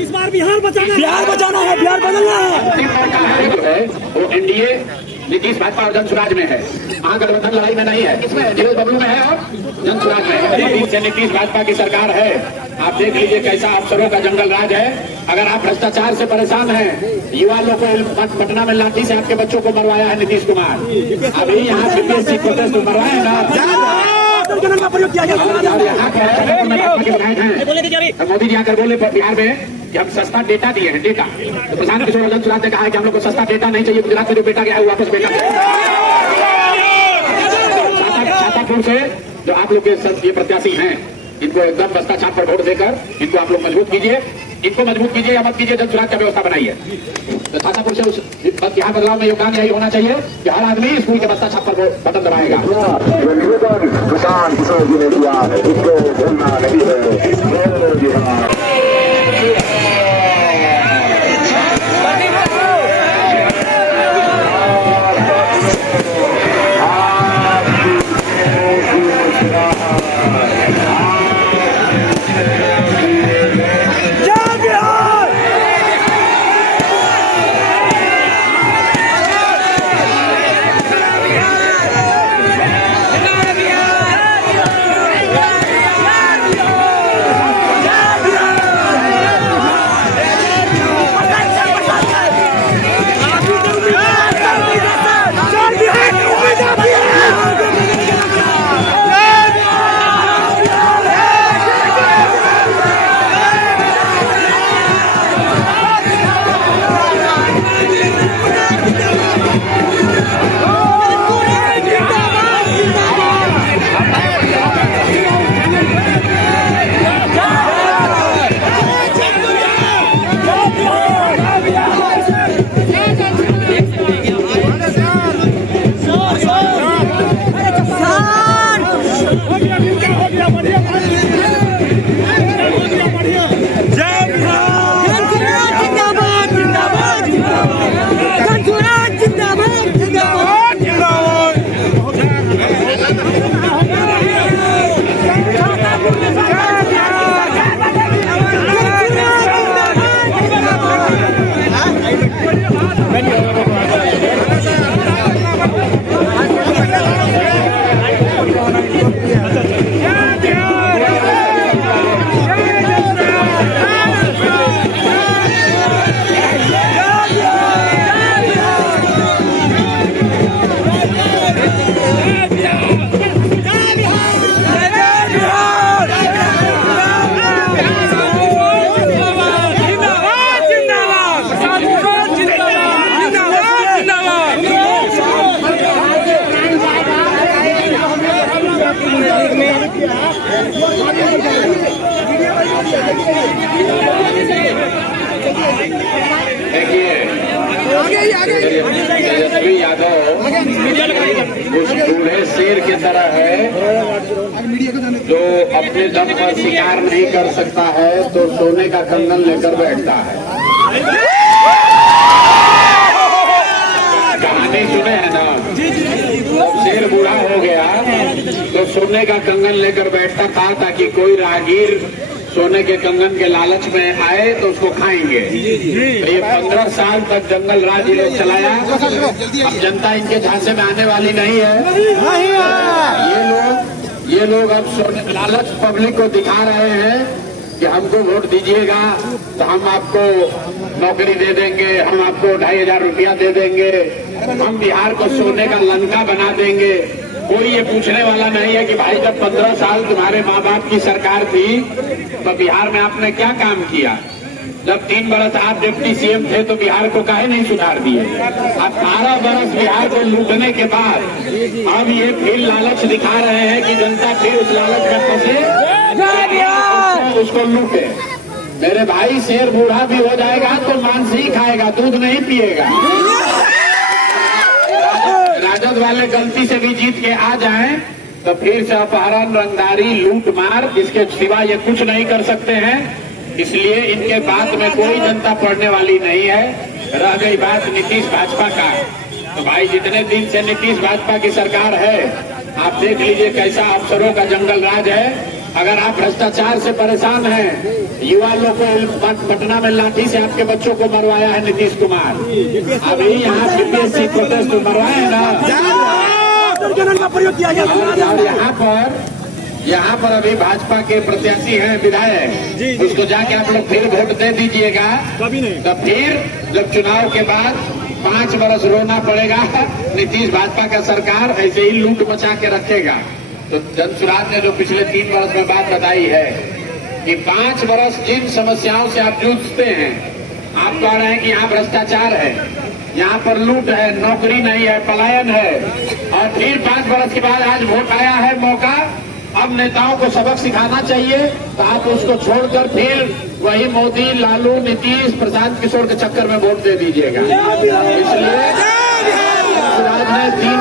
इस बार बिहार बचाना है, बिहार बदलना है। वो एनडीए नीतीश भाजपा और जनसुराज में है। महागठबंधन लड़ाई में नहीं है, इसमें नीरज बबलू में है और जनसुराज में है। नीतीश भाजपा की सरकार है। आप देख लीजिए कैसा अफसरों का जंगल राज है। अगर आप भ्रष्टाचार से परेशान हैं, युवा लोग को पटना में लाठी से आपके बच्चों को मरवाया है नीतीश कुमार। अभी यहाँ बीपीएससी प्रोटेस्ट मरवाए ना, मोदी जी आकर बोले बिहार में कि हम सस्ता डेटा दिए हैं, डेटा। तो प्रशांत किशोर जनसुराज ने कहा है कि हम लोग को सस्ता डेटा नहीं चाहिए, गुजरात में जो बेटा गया है वापस बेटा। छातापुर से जो आप लोग के ये प्रत्याशी हैं, इनको एकदम बस्ता छाप पर वोट देकर इनको आप लोग मजबूत कीजिए। इनको मजबूत कीजिए या मत कीजिए, जनसुराज का व्यवस्था बनाइए। तो छातापुर से उस यहाँ बदलाव में योगदान यही होना चाहिए कि हर आदमी स्कूल के बस्ता छाप पर बटन दबाएगा। प्रशांत किशोर जी ने किया, इसको भूलना नहीं है। तेजस्वी यादव उस बूढ़े शेर की तरह है जो अपने दम पर शिकार नहीं कर सकता है तो सोने का कंगन लेकर बैठता है। कहानी सुने हैं ना, जब शेर बूढ़ा हो गया तो सोने का कंगन लेकर बैठता था ताकि कोई राहगीर सोने के कंगन के लालच में आए तो उसको खाएंगे। तो ये 15 साल तक जंगल राज ये लोग चलाया। अब जनता इनके झांसे में आने वाली नहीं है। ये लोग अब सोने लालच पब्लिक को दिखा रहे हैं कि हमको वोट दीजिएगा तो हम आपको नौकरी दे देंगे, हम आपको 2500 रुपया दे देंगे, हम बिहार को सोने का लंका बना देंगे। कोई ये पूछने वाला नहीं है कि भाई जब 15 साल तुम्हारे माँ बाप की सरकार थी तो बिहार में आपने क्या काम किया। जब 3 बरस आप डिप्टी सीएम थे तो बिहार को काहे नहीं सुधार दिए। 18 बरस बिहार को लूटने के बाद अब ये फिर लालच दिखा रहे हैं कि जनता फिर उस लालच में फंसे, उसको लूटे। मेरे भाई शेर बूढ़ा भी हो जाएगा तो मांस ही खाएगा, दूध नहीं पिएगा। राजद वाले गलती से भी जीत के आ जाएं तो फिर से अपहरण, रंगदारी, लूट मार, इसके सिवा ये कुछ नहीं कर सकते हैं। इसलिए इनके बात में कोई जनता पड़ने वाली नहीं है। रह गई बात नीतीश भाजपा का, तो भाई जितने दिन से नीतीश भाजपा की सरकार है आप देख लीजिए कैसा अफसरों का जंगल राज है। अगर आप भ्रष्टाचार से परेशान हैं, युवा लोग को पटना में लाठी से आपके बच्चों को मरवाया है नीतीश कुमार, अभी यहाँ बीपीएससी प्रोटेस्ट में मरवाए ना, का प्रयोग किया गया। और यहाँ पर अभी भाजपा के प्रत्याशी हैं विधायक, उसको जाके आप लोग फिर वोट दे दीजिएगा, तो फिर जब चुनाव के बाद 5 बरस रोना पड़ेगा, नीतीश भाजपा का सरकार ऐसे ही लूट मचा के रखेगा। तो जनसुराज ने जो पिछले 3 बरस में बात बताई है कि 5 बरस जिन समस्याओं से आप जूझते हैं, आप कह रहे हैं कि यहाँ भ्रष्टाचार है, यहाँ पर लूट है, नौकरी नहीं है, पलायन है, और फिर 5 बरस के बाद आज वोट आया है मौका, अब नेताओं को सबक सिखाना चाहिए, तो आप उसको छोड़कर फिर वही मोदी, लालू, नीतीश, प्रशांत किशोर के चक्कर में वोट दे दीजिएगा। इसलिए जनसुराज ने 3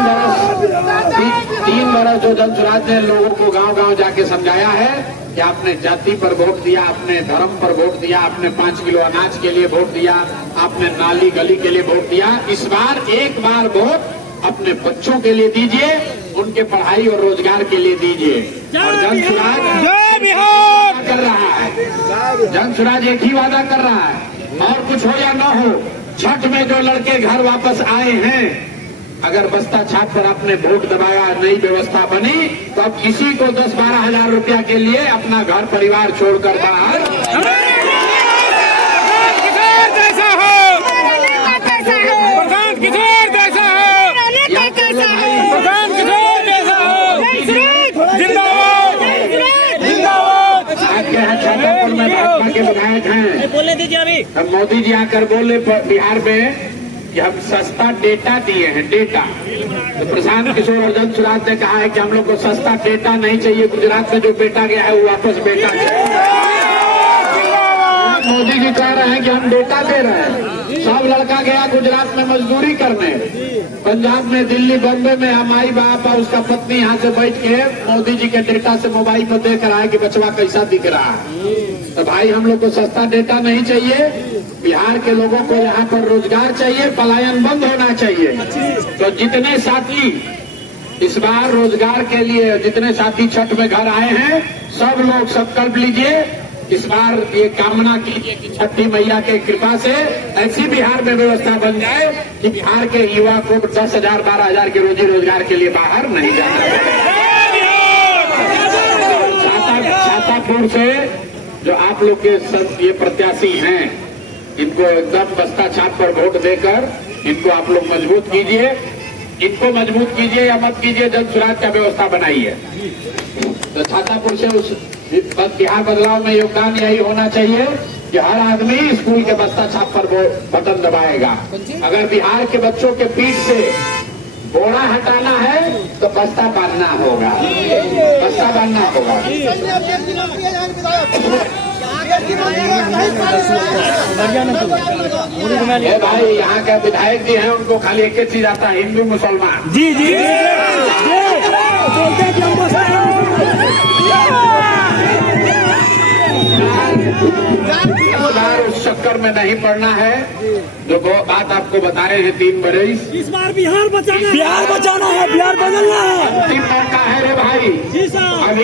बरस जो जनसुराज ने लोगों को गांव-गांव जाके समझाया है कि आपने जाति पर वोट दिया, आपने धर्म पर वोट दिया, आपने 5 किलो अनाज के लिए वोट दिया, आपने नाली गली के लिए वोट दिया, इस बार एक बार वोट अपने बच्चों के लिए दीजिए, उनके पढ़ाई और रोजगार के लिए दीजिए। और जनसुराज कर रहा है, जनसुराज एक ही वादा कर रहा है, और कुछ हो या न हो, छठ में जो लड़के घर वापस आए हैं, अगर बस्ता छाप पर आपने वोट दबाया, नई व्यवस्था बनी, तो अब किसी को 10-12 हजार रुपया के लिए अपना घर परिवार छोड़कर बाहर भाजपा के विधायक हैं, बोलने दीजिए अभी। मोदी जी आकर बोले बिहार में कि हम सस्ता डेटा दिए हैं, डेटा। तो प्रशांत किशोर और जनसुराज ने कहा है कि हम लोग को सस्ता डेटा नहीं चाहिए, गुजरात में जो बेटा गया है वो वापस बेटा चाहिए। मोदी जी कह रहे हैं कि हम डेटा दे रहे हैं, सब लड़का गया गुजरात में मजदूरी करने, पंजाब में, दिल्ली, बम्बे में हमारी बाप और उसका पत्नी यहाँ से बैठ के मोदी जी के डेटा से मोबाइल पर देख रहा है कि बचवा कैसा दिख रहा है। तो भाई हम लोग को सस्ता डेटा नहीं चाहिए, बिहार के लोगों को यहाँ पर रोजगार चाहिए, पलायन बंद होना चाहिए। तो जितने साथी इस बार रोजगार के लिए, जितने साथी छठ में घर आए हैं, सब लोग संकल्प लीजिए, इस बार ये कामना कीजिए कि छठी मैया के कृपा से ऐसी बिहार में व्यवस्था बन जाए कि बिहार के युवा को 10,000 12,000 के रोजी रोजगार के लिए बाहर नहीं जाना पड़े। छातापुर से जो आप लोग के ये प्रत्याशी हैं, इनको एकदम बस्ता छाप पर वोट देकर इनको आप लोग मजबूत कीजिए, इनको मजबूत कीजिए या मत कीजिए, जनसुराज का व्यवस्था बनाइए। तो छातापुर से उस बिहार बदलाव में योगदान यही होना चाहिए कि हर आदमी स्कूल के बस्ता छाप पर वो बटन दबाएगा। अगर बिहार के बच्चों के पीठ से बोरा हटाना है तो बस्ता बांधना होगा, बस्ता बांधना होगा। भाई यहाँ के विधायक जी हैं, उनको खाली एक ही चीज आता है, हिंदू मुसलमान। जी जी उस चक्कर में नहीं पड़ना है जो बात आपको बताए हैं 3 बरस। इस बार बिहार बचाना है, बिहार बचाना है, बिहार बदलना है। अंतिम मौका है रे भाई। जी साहब,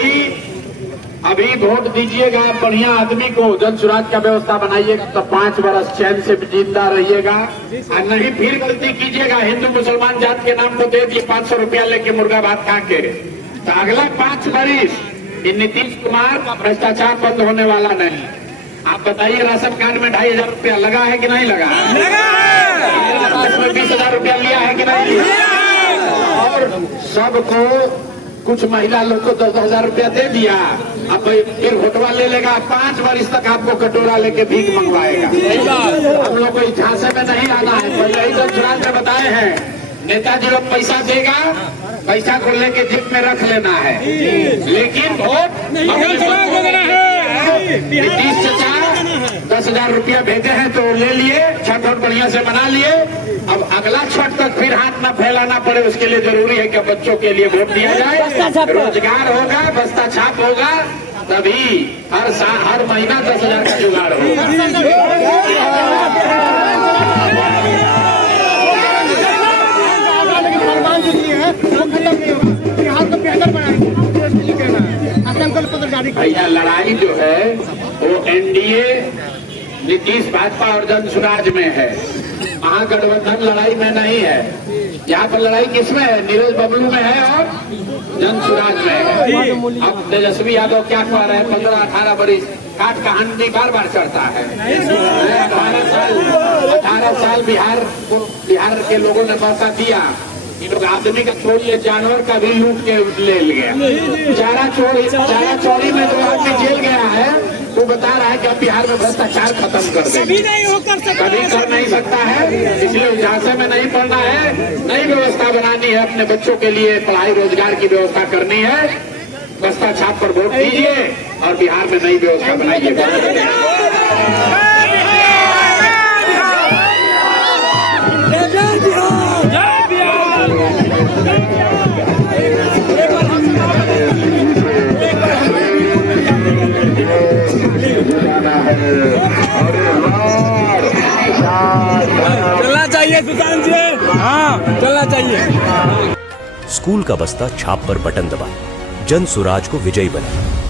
अभी वोट दीजिएगा बढ़िया आदमी को, जनसुराज का व्यवस्था बनाइएगा तो 5 बरस चैन से जिंदा रहिएगा। और नहीं फिर गलती कीजिएगा, हिंदू मुसलमान जात के नाम को दे दिए 500 रुपया लेके मुर्गा भात खा के, तो अगला 5 बरिस नीतीश कुमार का भ्रष्टाचार बंद होने वाला नहीं। आप बताइए, राशन कार्ड में 2,500 रुपया लगा है कि नहीं लगा? इसमें 20,000 रुपया लिया है कि नहीं? और सबको, कुछ महिला लोग को 10,000 रुपया दे दिया, अब फिर घोटवा ले लेगा, 5 बरिस तक आपको कटोरा लेके भीख मंगवाएगा। हम लोग को इस झांसे में नहीं आना है। पहले ही जनसुराज ने बताए हैं, नेताजी लोग पैसा देगा, पैसा को लेके जेब में रख लेना है, लेकिन वोट नीतीश चाचा 10,000 रुपया भेजे हैं तो ले लिए, छठ और बढ़िया से मना लिए। अब अगला छठ तक फिर हाथ न फैलाना पड़े, उसके लिए जरूरी है कि बच्चों के लिए वोट दिया जाए, रोजगार होगा, बस्ता छाप होगा, तभी हर महीना 10,000 का जुगाड़ होगा। भैया लड़ाई जो है वो एनडीए नीतीश भाजपा और जन स्वराज में है, महागठबंधन लड़ाई में नहीं है। यहाँ पर लड़ाई किसमें है? नीरज बबलू में है और जन स्वराज में है। अब तेजस्वी यादव क्या कह रहे हैं? 15-18 बरिस काट का हंडी बार बार चढ़ता है। 18 साल बिहार के लोगों ने मौका दिया। ये लोग आदमी का छोड़िए, जानवर का भी लूट के ले लिया। चारा चोरी में जो आदमी जेल गया है वो बता रहा है कि अब बिहार में भ्रष्टाचार खत्म कर देंगे। कभी कर नहीं सकता है, इसलिए झांसे में नहीं पड़ना है। नई व्यवस्था बनानी है, अपने बच्चों के लिए पढ़ाई रोजगार की व्यवस्था करनी है। बस्ता छाप पर वोट दीजिए और बिहार में नई व्यवस्था बनाइए। चलना चाहिए सुशांत जी, हाँ चलना चाहिए। स्कूल का बस्ता छाप पर बटन दबाएं, जन स्वराज को विजयी बनाएं।